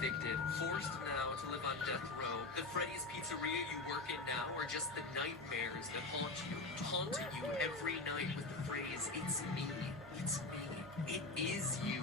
Convicted, forced now to live on death row. The Freddy's Pizzeria you work in now are just the nightmares that haunt you, taunting you every night with the phrase, "It's me, it's me, it is you,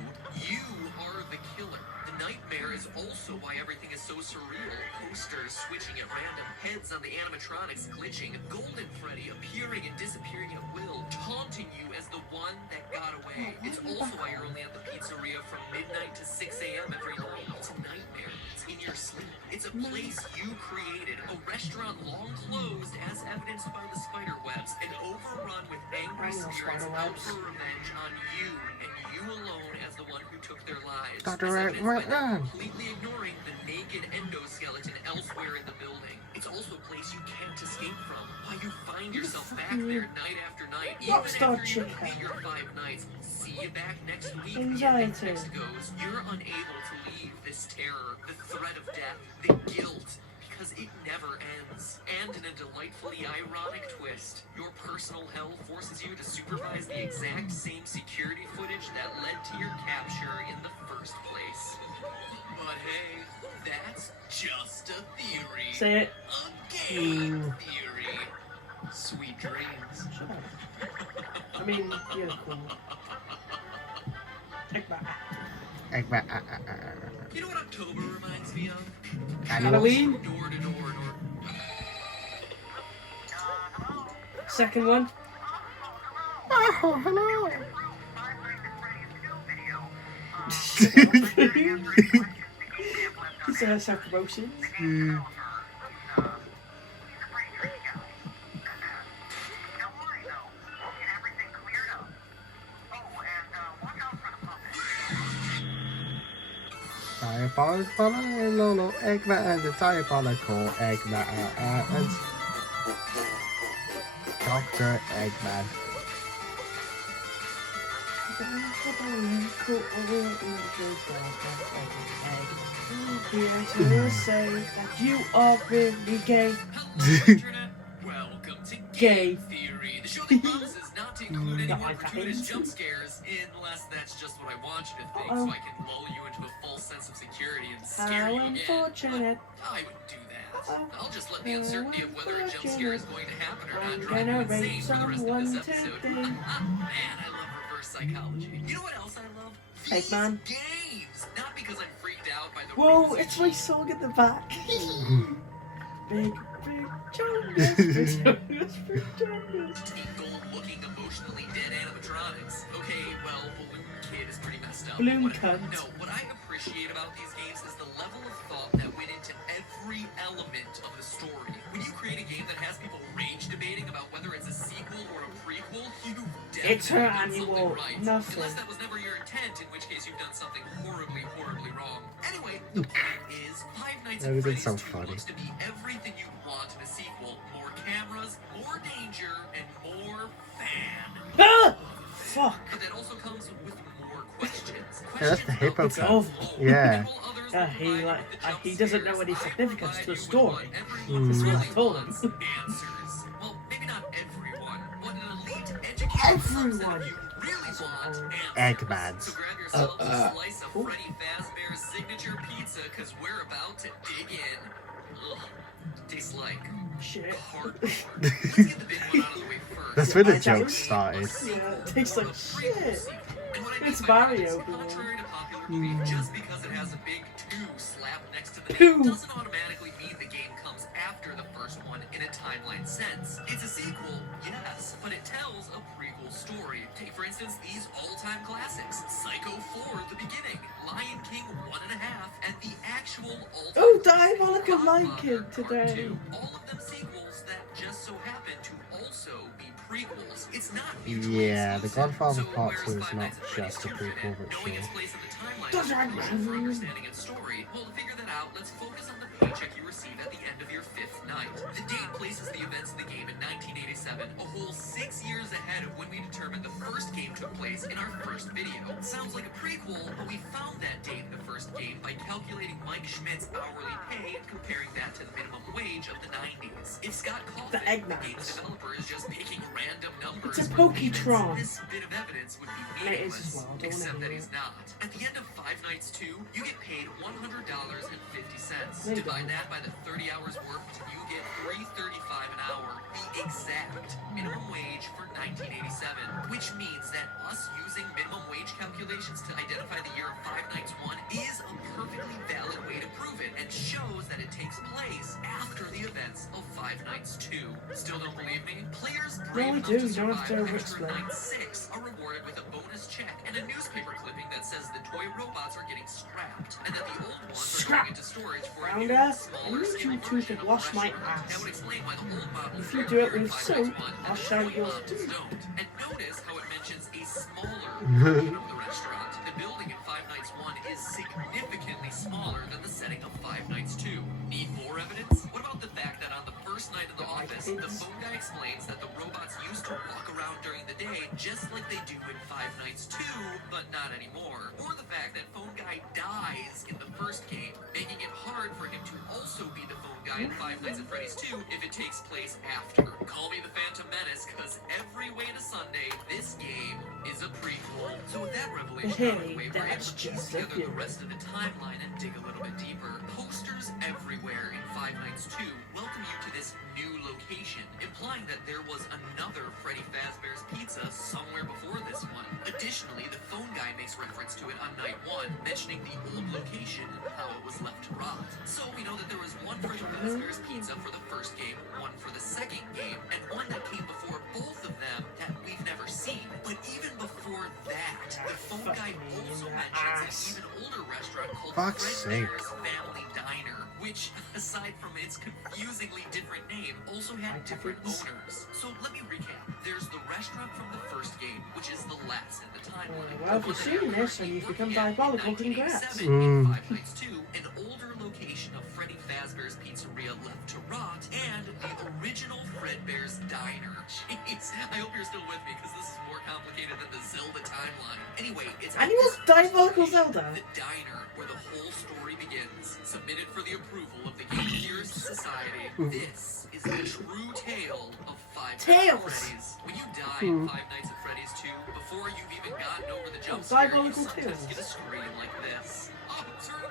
you are the killer." The nightmare is also why everything is so surreal. Posters switching at random, heads on the animatronics glitching, Golden Freddy appearing and disappearing at will, taunting you as the one that got away. It's also why you're only at the pizzeria from midnight to 6 a.m. every night. It's a nightmare. It's in your sleep. It's a place you created, a restaurant long closed as evidenced by the spider webs, and overrun with angry spirits out for revenge on you, and you alone as the one who took their lives. Completely ignoring the naked endoskeleton elsewhere in the building. It's also a place you can't escape from. Why you find yourself back there night after night, even after you complete your 5 nights. See you back next week. The text goes, you're unable to leave this terror, the threat of death, the guilt, because it never ends. And in a delightfully ironic twist, your personal hell forces you to supervise the exact same security footage that led to your capture in the first place. But hey, that's just a theory. Say it. A game theory. Sweet dreams. I mean, you're cool. Eggman. You know what October reminds me of? Halloween? Door to door. Second one. Oh, hello. He says self-promotions. Diabolical Lolo Eggman and the Diabolical Eggman and Dr. Eggman. Here to say that you are really gay. Welcome to Gay. Game Theory. The show that promises not to include any more gratuitous jump scares, unless that's just what I want you to think, so I can lull you into a false sense of security and scare How you again. unfortunate. I wouldn't do that. I'll just let the uncertainty of whether a jump scare is going to happen or not I'm drive you gonna insane rape for the rest of this someone episode. today. Man, I love reverse psychology. You know what else I love? These Eggman. games. Not because I'm freaked out by the Whoa, rules it's of my song at the back. Big Jonas, big Jonas. Tinkle-looking, emotionally dead animatronics. Okay, well, Balloon Kid is pretty messed up. Balloon What- cunt. No, what I appreciate about these games is the level of thought that went into every element of the story. When you create a game that has people rage debating about whether it's a sequel or a prequel, you've It's definitely her done annual, something right. nothing. Unless that was never your intent, in which case you've done something horribly, horribly wrong. Anyway, the point is, Five Nights at Everything's Freddy's so 2 funny. looks to be everything you want in a sequel. More cameras, more danger, and more fan. Ah! Fuck. But that also comes with more questions. Yeah, that's the hippo It's cat. awful. Yeah. Yeah, he doesn't know any significance to the story. That's what I told him. Answers. Well, maybe not everyone, but an elite educated Everyone. subset of you really want answers. Eggman. So grab yourself a slice of Freddy Fazbear's signature pizza, because we're about to dig in. Ugh. Tastes like Shit. cardboard. Let's get the big one out of the way first. That's where the I joke don't- started. Yeah, it tastes like shit. And what I mean It's by that Mario, is, but- contrary to popular belief, just because it has a big 2 slapped next to the Two. name doesn't automatically mean the game comes after the first one in a timeline sense. It's a sequel, yes, but it tells a prequel story. Take, for instance, these all-time classics: Psycho 4, The Beginning, Lion King 1.5, and the actual all-time Oh, classic Diabolical Lion Godfather King Part today. 2. All of them sequels that just so happen to also be prequels. It's not mutually Yeah, The exclusive. Godfather So Part whereas 2 is Five not Nights at Freddy's just a 2 prequel, but knowing sure. its place in the timeline Doesn't is crucial for matter. understanding its story. Well, to figure that out, let's focus on the paycheck you receive at the end of your 5th night. The date places the events of the game in 1987, a whole 6 years ahead of when we determined the first game took place in our first video. Sounds like a prequel, but we found that date in the first game by calculating Mike Schmidt's hourly pay and comparing that to the minimum wage of the 90s. If Scott Caulfield, the Eggman. game's developer, is just picking random numbers It's a for payments, Poketron. this bit of evidence would be And it is as meaningless, well, don't except it? that he's not. At the end of Five Nights 2, you get paid $100.50. There you Divide go. that by the 30 hours worked, you get $3.35 an hour, the exact minimum wage for 1987. Which means that us using minimum wage calculations to identify the year of Five Nights 1 is a perfectly valid way to prove it, and shows that it takes place after the events of Five Nights 2. Still don't believe me? Players brave enough do. to You don't have survive to extra explain. night 6 are rewarded with a bonus check and a newspaper clipping that says the toy robots are getting scrapped, and that the old ones are going into storage for a new, Founder, I smaller need scale you to version of the wash my restaurant. That ass. would explain why the old models If you were do it here in with Five Nights soap, 1 and I'll the show toy you models too. don't. And notice how it mentions a smaller version of the restaurant. The building in Five Nights 1 is significantly smaller than the setting of Five Nights 2. Need more evidence? What about the fact that on the first night in the office, the phone guy explains that the robots used to walk around during the day just like they do in Five Nights 2, but not anymore? Or the fact that phone guy dies in the first game, making it hard for him to also be the phone guy in Five Nights at Freddy's 2 if it takes place after. Call me the Phantom Menace, cause every way to Sunday, this game is a prequel. So with that revelation out of the way, we're able That's to piece just a together the theory. rest of the timeline and dig a little bit deeper. Posters everywhere in Five Nights 2 welcome you to this new location, implying that there was another Freddy Fazbear's Pizza somewhere before this one. Additionally, the phone guy makes reference to it on night 1, mentioning the old location and how it was left to rot. So we know that there was one Freddy Fazbear's Pizza for the first game, one for the second game, and one that came before both of them that we've never seen. But even before that, the phone guy also mentions an even older restaurant called Fuck's Fredbear's Family Diner, which, aside from its confusingly different name, also had different owners. So let me recap. There's the restaurant from the first game, which is the last in the timeline. Well, if you've seen this and you've become diabolical, congrats. In Five Nights 2, an older location of Freddy Fazbear's Pizzeria left to rot, and the original Fredbear's Diner. Jeez, I hope you're still with me, because this is more complicated than the Zelda timeline. Anyway, it's And he was diabolical Zelda. the diner where the whole story begins. Submitted for the approval of the Game Theorist Society, this is the true tale of Five Nights at Tales. Freddy's. When you die in Five Nights at Freddy's 2, before you've even gotten over the jump scare, you Diabolical sometimes tales. get a scream like this. Oh, turn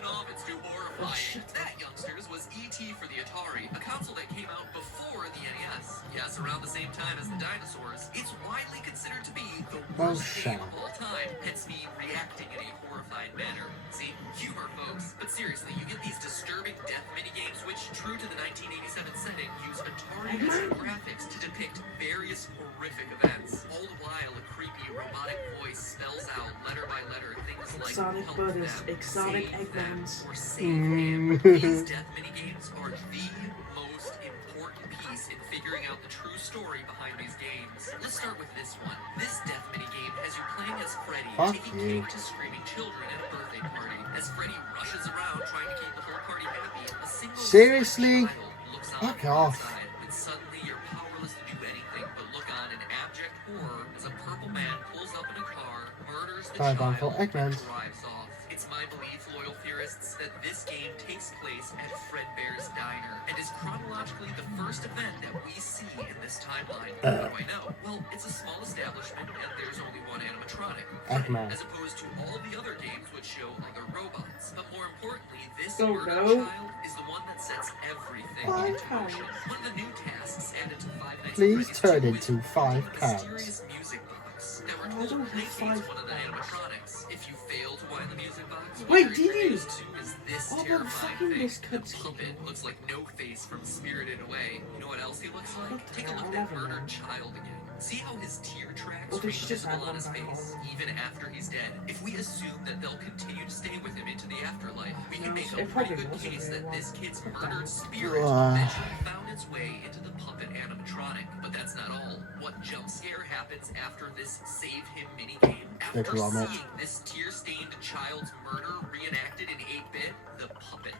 it off, it's too horrifying. Oh, shit. That, youngsters, was E.T. for the Atari, a console that came out before the NES. Yes, around the same time as the dinosaurs. It's widely considered to be the Oh, worst shut game up. of all time, hence me reacting in a horrified manner. See, humor, folks. But seriously, you get these disturbing death minigames which, true to the 1987 setting, use Atari-esque graphics to depict various horrific events. All the while, a creepy robotic voice spells out letter by letter things like Exotic help brothers, them, exotic save them, Eggmans. or save him. These death minigames are the most important piece in figuring out the true story behind these games. Let's start with this one. This death minigame has you playing as Freddy, Fuck taking you. cake to screaming children at a birthday party. As Freddy rushes around trying to keep the whole party happy, a single Seriously? child looks on Fuck from the off. side, and suddenly you're powerless to do anything but look on in abject horror as a purple man pulls up in a car, murders the Diabolical child, and Eggmans. drives off. It's my belief, loyal theorists, that this game takes place at Fredbear's Diner and is chronologically the first event that we see in this timeline. How do I know? Well, it's a small establishment and there's only one animatronic, Eggman. as opposed to all the other games which show other robots. But more importantly, this Don't murder know. child is the one that sets everything Five into motion. pounds. One of the new tasks added to Five Nights at Please Freddy's turn 2 into is 5 a pounds. mysterious music box that we're I told don't have placates 5 one of the pounds. animatronics. If you fail to wind the music box, Wait, what you're did you? introduced to is this Oh, but terrifying fucking thing. this The cutscene. puppet looks like No Face from Spirited Away. You know what else he looks like? What the Take a hell? look I at that never murdered know. child again. See how his tear tracks Or remain does she just have visible on one his back face, home? even after he's dead? If we assume that they'll continue to stay with him into the afterlife, we can No, make a it pretty probably good wasn't case very that well. this kid's What the murdered hell? spirit Ugh. eventually found its way into the puppet animatronic. But that's not all. What jump scare happens after this Save Him minigame? After grommet. seeing this tear-stained child's murder reenacted in 8-bit, the puppet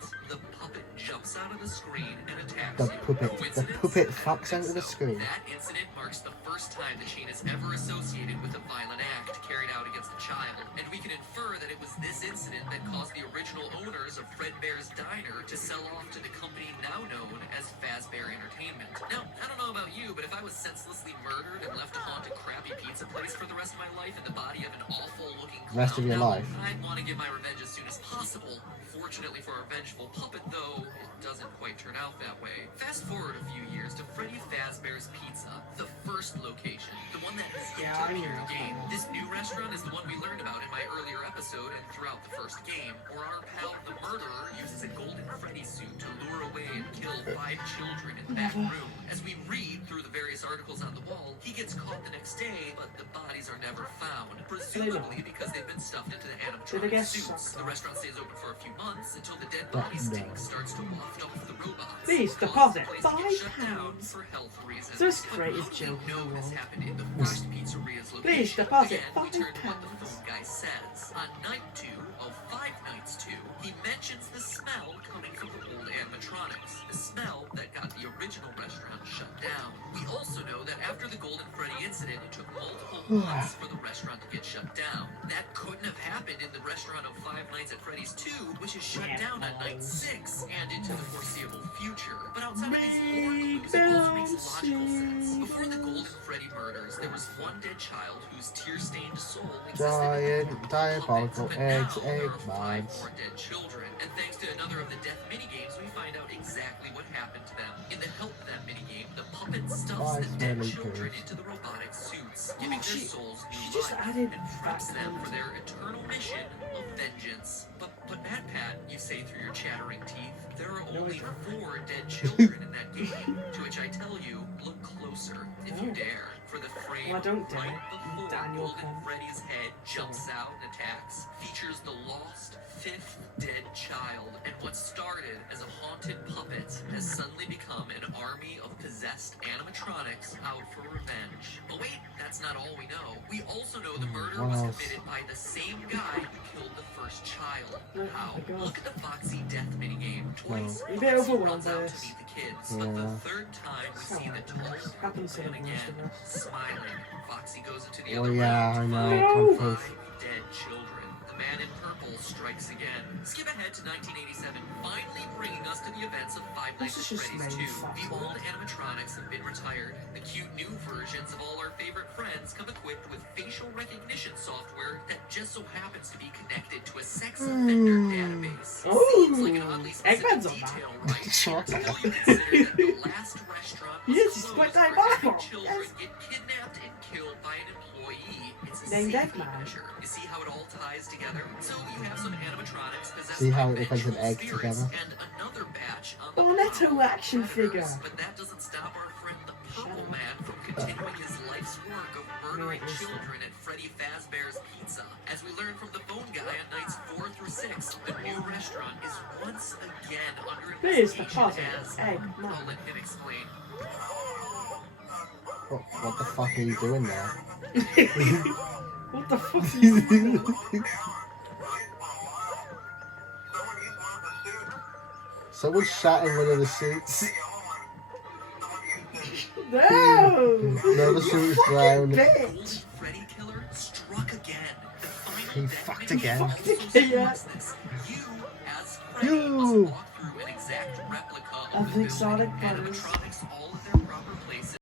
jumps out of the screen and attacks The you. puppet. The Coincidence? puppet I don't fucks think out of the so. screen. That incident marks the first time the chain is ever associated with a violent act carried out out against the child, and we can infer that it was this incident that caused the original owners of Fredbear's Diner to sell off to the company now known as Fazbear Entertainment. Now, I don't know about you, but if I was senselessly murdered and left to haunt a crappy pizza place for the rest of my life in the body of an awful-looking clown, Rest of your life. I'd want to get my revenge as soon as possible. Fortunately for our vengeful puppet, though, it doesn't quite turn out that way. Fast forward a few years to Freddy Fazbear's Pizza, the first location, the one that has yet to appear in the game. This new restaurant is the one we learned about in my earlier episode and throughout the first game, where our pal the murderer uses a golden Freddy suit to lure away and kill 5 children in the back room. As we read through the various articles on the wall, he gets caught the next day, but the bodies are never found, presumably because they've been stuffed into the animatronic suits. The restaurant stays open for a few months until the dead body stink starts to waft off the robots. Please deposit £5 £5. for health reasons. So this crate is But joking. know this happened in the first pizzeria's location. Please deposit Again, we turn to what the £5. phone guy says. On night 2 of Five Nights 2, he mentions the smell coming from the old animatronics. The smell that got the original restaurant shut down. We also know that after the Golden Freddy incident, it took multiple months for the restaurant to get shut down. That couldn't have happened in the restaurant of Five Nights at Freddy's 2, which is shut down on night 6 and into the foreseeable future. But outside of these lore clues, it also makes logical sense. Before the Golden Freddy murders, there was one dead child whose tear-stained soul existed in the Giant form of puppets, diabolical but now eggs, there are 5 Eggmans. more dead children. And thanks to another of the death minigames, we find out exactly what happened to them. In the Help Them minigame, the puppet stuffs the dead children into the robotic suits, giving their souls She new just life added and preps them for their eternal mission of vengeance. But Mad Pat, you say through your chattering teeth, there are only 4 dead children in that game. To which I tell you, look closer if you dare. For the frame Well, I don't dare. right before Daniel Golden can. Freddy's head jumps out and attacks features the lost 5th dead child, and what started as a haunted puppet has suddenly become an army of possessed animatronics out for revenge. But wait, that's not all we know. We also know the murder was committed by the same guy who killed the first child. How? my God. Look at the Foxy death minigame. Twice, You're a bit Foxy overwhelmed runs by out this. to meet the kids, but the Yeah. 3rd time we see the tall Happens to man the again, most of us. smiling. Foxy goes into the Oh other yeah, I room to know. find No. 5 dead children. The man in purple strikes again. Skip ahead to 1987, finally bringing us to the events of Five Nights This at is just Freddy's 2. really fun. The old animatronics have been retired. The cute new versions of all our favorite friends come equipped with facial recognition software that just so happens to be connected to a sex offender database. Seems like an oddly specific Eggman's on detail, that. right? Sure. Until you consider that the last restaurant was Yes, it's quite closed where diabolical. having children Yes. get kidnapped and killed by an employee. It's a Named safety Eggman. measure. You see how it all ties together? So you have some animatronics possessed See how by it becomes an vengeful egg spirits together? and another batch on the Bonetto prowl. action Predators. figure. But that doesn't stop our friend the Shut Purple up. Man from continuing his life's work of murdering No, listen. children at Freddy Fazbear's Pizza. As we learn from the phone guy on nights 4 through 6, the new restaurant is once again under Please investigation deposit as... Eggman. I'll let him explain. What the fuck are you doing there? What the fuck are you doing? Someone shot in one of the suits. No! No, the suit is brown. Bitch! Freddy killer struck again. The final He death fucked minute again. also Yeah. suggests this. You, as Freddy, You. must walk through an exact replica Of of the exotic building, butters. animatronics all in their proper places.